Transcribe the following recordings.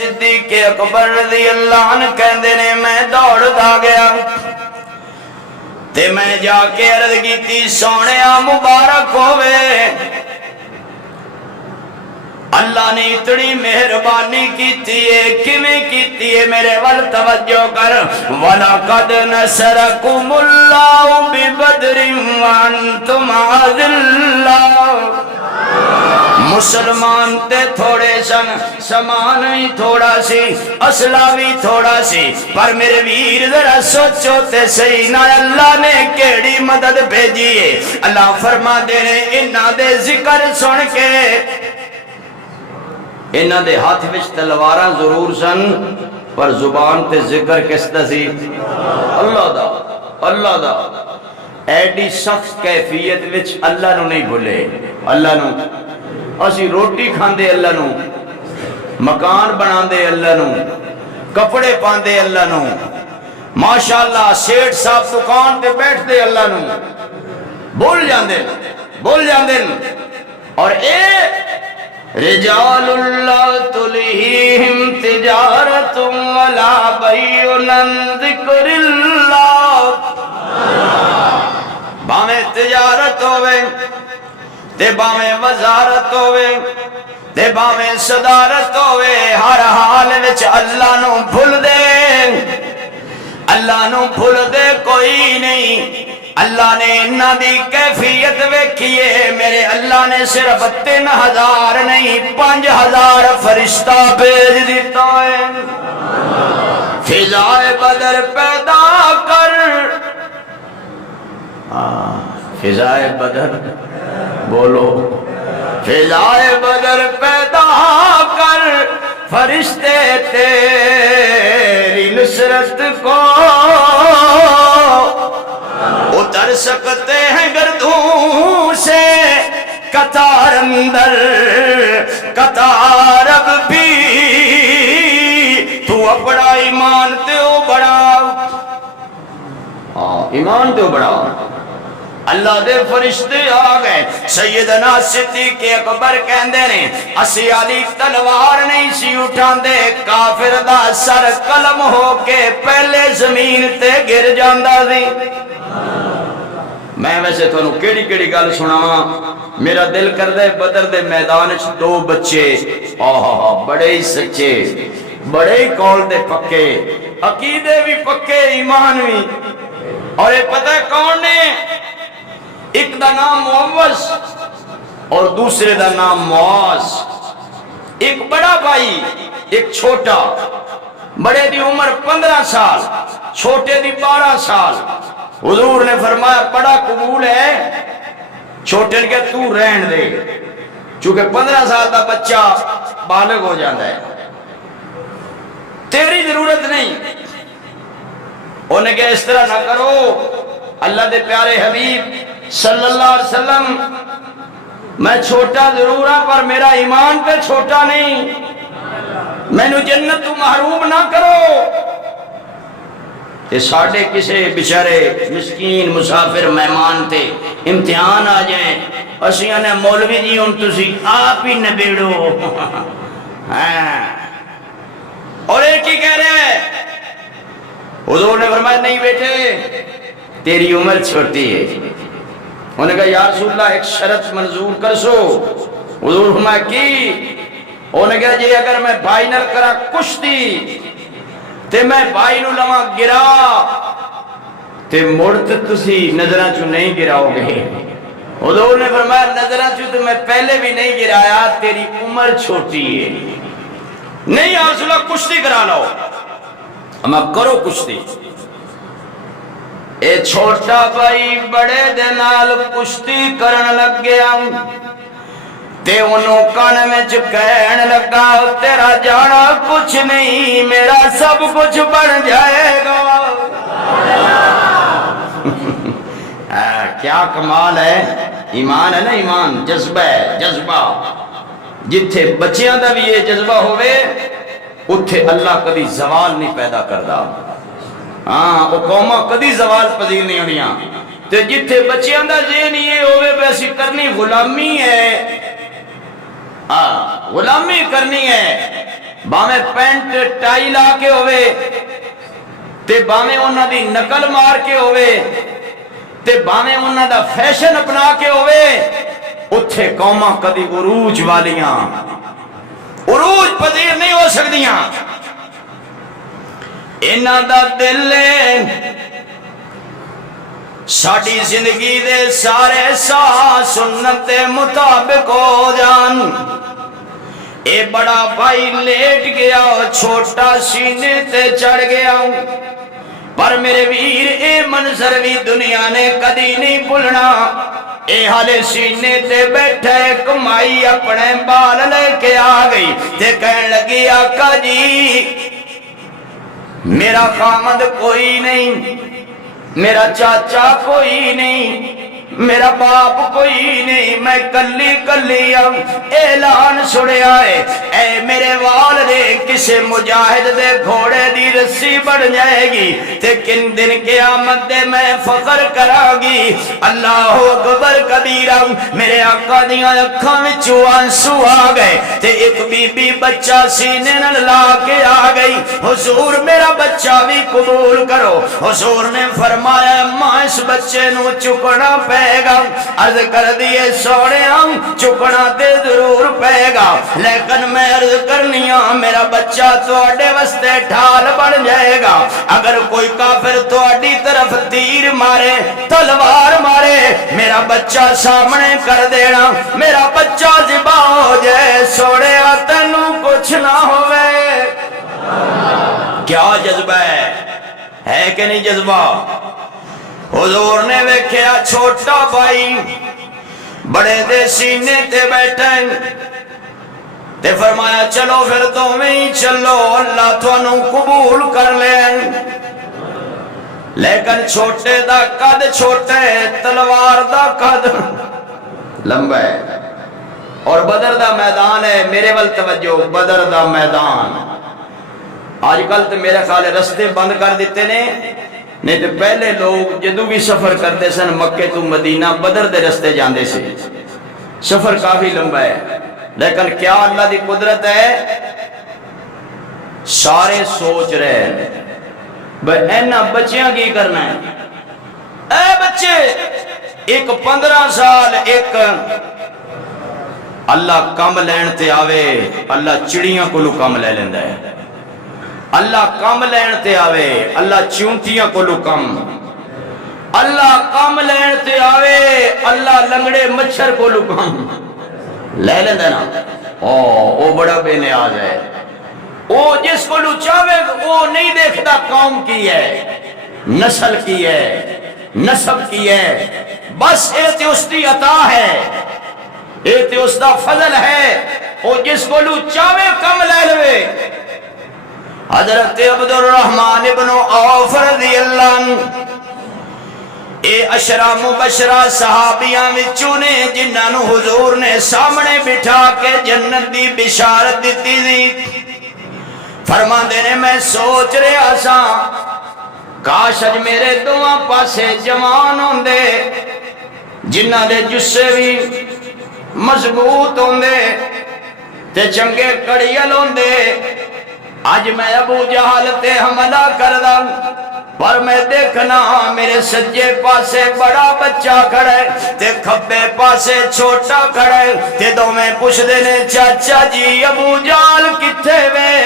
صدیق اکبر رضی اللہ عنہ کہندے نے میں دوڑدا گیا تے میں جا کے عرض کیتی سونیا مبارک ہوئے اللہ نے اتنی مہربانی کیتی ہے کیویں کیتی ہے میرے ول توجہ کر وَلَقَدْ نَصَرَكُمُ اللَّهُ بِبَدْرٍ وَأَنْتُمْ أَذِلَّةٌ مسلمان تے تھوڑے سن سامان بھی تھوڑا سی اسلحہ بھی تھوڑا سی پر میرے ویر ذرا سوچو تے صحیح نہ اللہ نے کیڑی مدد بھیجی ہے اللہ فرما دے رہے انہاں دے ذکر سن کے انہاں دے ہاتھ وچ تلواراں ضرور سن پر زبان تے ذکر کس دا سی اللہ دا ایڈی سخت کیفیت وچ اللہ نو نہیں بھولے اللہ نو اسی روٹی کھاندے اللہ نو مکان بناندے اللہ نو کپڑے پاندے اللہ نو ماشاءاللہ سیٹھ صاحب دکان تے بیٹھ دے اللہ نو بھول جاندے اور اے رجال اللہ تلہیہم تجارت ولا بیع عن ذکر اللہ باویں تجارت ہوئے تے باویں وزارت ہوئے تے باویں صدارت ہوئے ہر حال وچ اللہ نو بھول دے کوئی نہیں اللہ نے انہاں دی کیفیت ویکھیے میرے اللہ نے صرف 3000 نہیں 5000 فرشتہ بھیج دیتا ہے فضائے بدر پیدا کر فضائے بدر بولو فضائے بدر پیدا کر فرشتے تیری نصرت کو اتر سکتے ہیں گردوں سے قطار اندر قطار اب بھی تو بڑا ایمان تے ہو بڑا ایمان تے ہو بڑا اللہ دے فرشتے آ گئے سیدنا صدیق اکبر کہندے نے اسی علی تلوار نہیں سی اٹھاندے کافر دا سر قلم ہو کے پہلے زمین تے گر جاندا سی میں ویسے تھانوں کیڑی گل سناواں میرا دل کردے بدر دے میدان وچ 2 بچے بڑے ہی سچے بڑے ہی قول دے پکے عقیدے بھی پکے ایمان بھی اور یہ پتہ ہے کون نے ایک دا نام معوذ اور دوسرے دا نام معاذ ایک بڑا بھائی ایک چھوٹا بڑے دی عمر 15 سال چھوٹے دی 12 سال حضور نے فرمایا بڑا قبول ہے چھوٹے نے کہا تو رہن دے چونکہ 15 سال دا بچہ بالغ ہو جاتا ہے تیری ضرورت نہیں انہیں کہا اس طرح نہ کرو اللہ دے پیارے حبیب صلی اللہ علیہ وسلم میں چھوٹا ضرور ہوں پر میرا ایمان پہ چھوٹا نہیں میں نو جنت تو محروم نہ کرو کہ ساڑھے کسے بیچارے مسکین مسافر مہمان تھے امتحان آ جائیں اسیاں نے مولوی جی ان تسی آپ ہی نبیڑو اور ایک ہی کہہ رہے ہیں حضور نے فرمایا نہیں بیٹے تیری عمر چھوٹی ہے انہوں نے کہا یا رسول اللہ ایک شرط منظور کر سو حضور فرمایا کی انہوں نے کہا جی اگر میں بھائی نل کرا کشتی تے میں بھائی نو لواں گرا تے مڑت تسی نظران چو نہیں گراؤ گے حضور نے فرمایا نظران چو تو میں پہلے بھی نہیں گرایا تیری عمر چھوٹی ہے نہیں یا رسول اللہ کشتی کرا لو اما کرو کشتی اے چھوٹا بھائی بڑے دنال کشتی کرن لگ گیا تے انہوں کانے میں چکین لگا تیرا جانا کچھ نہیں میرا سب کچھ بڑھ جائے گا کیا کمال ہے ایمان ہے نا ایمان جذبہ ہے جذبہ جتھے بچیاں دا بھی یہ جذبہ ہوئے اتھے اللہ کبھی زوال نہیں پیدا کردہ وہ قومہ کدی زوال پذیر نہیں ہونیاں تے جتھے بچیاں دا ذہن یہ ہوئے بیسی کرنی غلامی ہے غلامی کرنی ہے باویں پینٹ ٹائی لا کے ہوئے تے باویں انہاں دی نقل مار کے ہوئے تے باویں انہاں دا فیشن اپنا کے ہوئے، اتھے قوماں کدی عروج والیاں عروج پذیر نہیں ہو سکدیاں۔ انہاں دا دل ساڈی زندگی دے سارے ساہ سنت دے مطابق ہو جان۔ اے بڑا بھائی لیٹ گیا، چھوٹا سینے تے چڑھ گیا، پر میرے ویر اے منظر بھی دنیا نے کدی نہیں بھولنا۔ اے حالے سینے تے بیٹھا ایک مائی اپنے بال لے کے آ گئی تے کہنے لگی آقا جی میرا خامد کوئی نہیں، میرا چاچا کوئی نہیں، میرا باپ کوئی نہیں، میں کلی کلی اعلان سنیا ہے، اے میرے والدے کسے مجاہد دے گھوڑے دی رسی بڑھ جائے گی تے کن دن قیامت دے میں فخر کرا گی۔ اللہ اکبر کبیرہ۔ میرے آقا دیاں اکھاں وچوں آنسو آ گئے تے ایک بی بی بچہ سینے نال لا کے آ گئی، حضور میرا بچہ بھی قبول کرو۔ حضور نے فرمایا ماں اس بچے نو چکنا پے گا۔ عرض کر دیے سونے چکنا تے ضرور پے گا، لیکن میں عرض کرنی ہوں میرا بچہ تواڈے واسطے ڈھال بن جائے گا۔ اگر کوئی کافر تواڈی طرف تیر مارے تلوار مارے میرا بچہ سامنے کر دینا، میرا بچہ ذبح ہو جائے، سونے تینوں کچھ نہ ہوئے۔ کیا جذبہ ہے کہ نہیں جذبہ؟ حضور نے ویکھیا چھوٹا بھائی بڑے دے سینے تے بیٹھے تے فرمایا چلو پھر تمہیں ہی چلو، اللہ تھانوں قبول کر لے۔ لیکن چھوٹے دا قد چھوٹے، تلوار دا قد لمبا ہے، اور بدر دا میدان ہے۔ میرے ول توجہ، بدر دا میدان آج کل تو میرے خیال رستے بند کر دیتے نے، نہیں تو پہلے لوگ جدو بھی سفر کرتے سن مکے تو مدینہ بدر دے رستے جاندے سے، سفر کافی لمبا ہے، لیکن کیا اللہ دی قدرت ہے، سارے سوچ رہے بھئی اینا بچیاں کی کرنا ہے، اے بچے ایک 15 سال ایک اللہ کم لین تے آوے، اللہ چڑیاں کو لو کم لے لیندہ ہے، اللہ کم لین تے آوے، اللہ چونٹیاں کو لو کم، اللہ کم لین تے آوے، اللہ لنگڑے مچھر کو لو کم لے لیندہ نا۔ او بڑا بے نیاز ہے، او جس کو لو چاہوے وہ نہیں دیکھتا قوم کی ہے، نسل کی ہے، نسب کی ہے، بس ایتے اس دی عطا ہے، ایتے اس دا فضل ہے، او جس کو لو چاہوے کم لے لوے۔ حضرت عبد الرحمن ابن عوف رضی اللہ عنہ اے اشرا مبشرہ صحابیاں وچوں نے جنہاں نو حضور نے سامنے بٹھا کے جنت دی بشارت دیتی تھی۔ فرماندے نے میں سوچ رہا سا کاش اج میرے دوواں پاسے جوان ہوندے جنہاں دے جسے بھی مضبوط ہوندے تے چنگے کڑیل ہوندے، آج میں ابو جہل تے حملہ کردہ، پر میں دیکھنا میرے سجے پاسے بڑا بچہ کھڑے تے کھبے پاسے چھوٹا کھڑے تے دو میں پوچھ دینے چاچا جی ابو جہل کتھے وے؟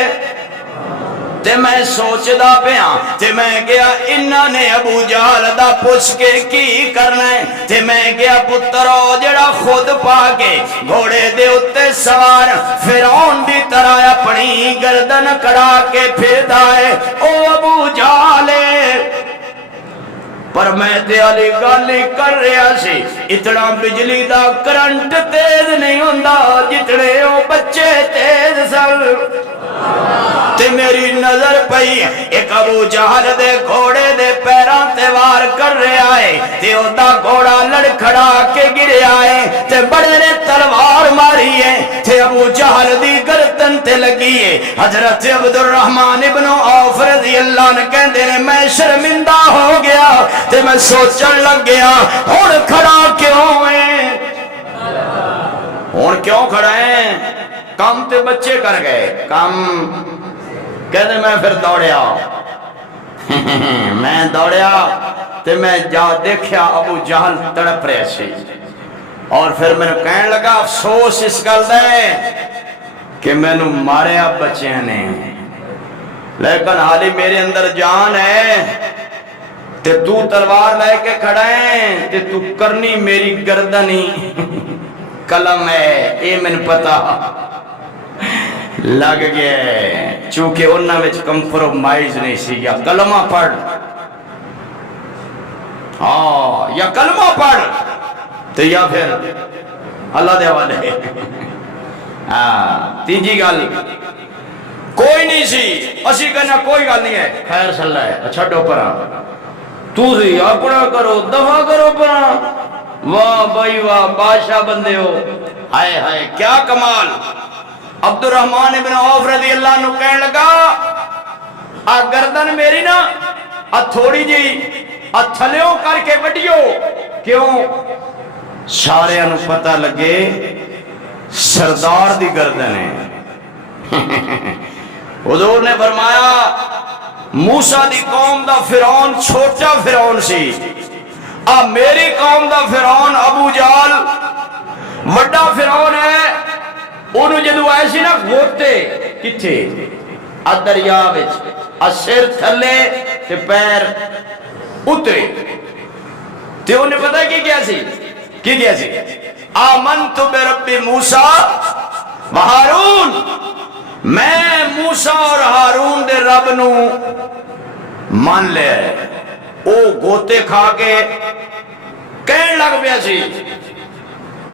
تے میں سوچ دا پیاں تے میں گیا انہاں نے ابو جہل دا پوچھ کے کی کرنا ہے تے میں گیا پترو جڑا خود پا کے گھوڑے دے اتے سوار فرعون دی طرح اپنی گردن کڑا کے پھر دائے او ابو جہل، پر میں تے علی گالی کر رہا سی اتنا بجلی دا کرنٹ تیز نہیں ہوندہ جتنے او بچے تیز سر تے میری نظر پئی ایک ابو جہل دے گھوڑے دے پیران تے وار کر رہا ہے تے او دا گھوڑا لڑکھڑا کے گریا ہے تے بڑے نے تلوار ماری ہے تے ابو جہل دی گردن تے لگی ہے۔ حضرت عبد الرحمن ابن عوف رضی اللہ عنہ کہندے نے میں شرمندہ ہو گیا تے میں سوچن لگ گیا ہن کھڑا کیوں ہے، ہن کیوں کھڑا ہے؟ کام تے بچے کر گئے کام کہتے میں پھر دوڑیا میں دوڑیا تے میں جا دیکھیا ابو جہل تڑپ رہے سی اور پھر میں نے کہنے لگا افسوس اس گل دے کہ میں نے ماریا بچے نے لیکن حالی میرے اندر جان ہے تے تو تلوار لے کے کھڑا ہے تے تو کرنی میری گردنی قلم ہے اے میں نے پتا لگ گئے چونکہ انہاں وچ کمپرومائز نہیں سی یا کلمہ پڑھ یا کلمہ پڑھ تو یا پھر اللہ دے حوالے تیجی گل کوئی نہیں سی اسی کہنا کوئی گل نہیں ہے خیر صلی اللہ ہے چھڈو پرا تو سی اپنا کرو دفع کرو پرا واہ بھائی واہ بادشاہ بندے ہو ہائے ہائے کیا کمال عبد الرحمن ابن عوف رضی اللہ عنہ کہنے لگا گردن میری نا تھوڑی جی تھلیوں کر کے وڈیو کیوں سارے انو پتہ لگے سردار دی گردن ہے حضور نے فرمایا موسیٰ دی قوم دا فرعون چھوٹا فرعون سی میری قوم دا فرعون ابو جہل وڈا فرعون ہے انہوں جدو ایسی نا گھوٹے کتھے دریا وچ سر تھلے تے پیر اترے تے انہیں پتہ کی کیا سی آمنت برب موسیٰ و ہارون میں موسیٰ اور ہارون دے رب نو مان لے او گوتے کھا کے کہن لگ پیا سی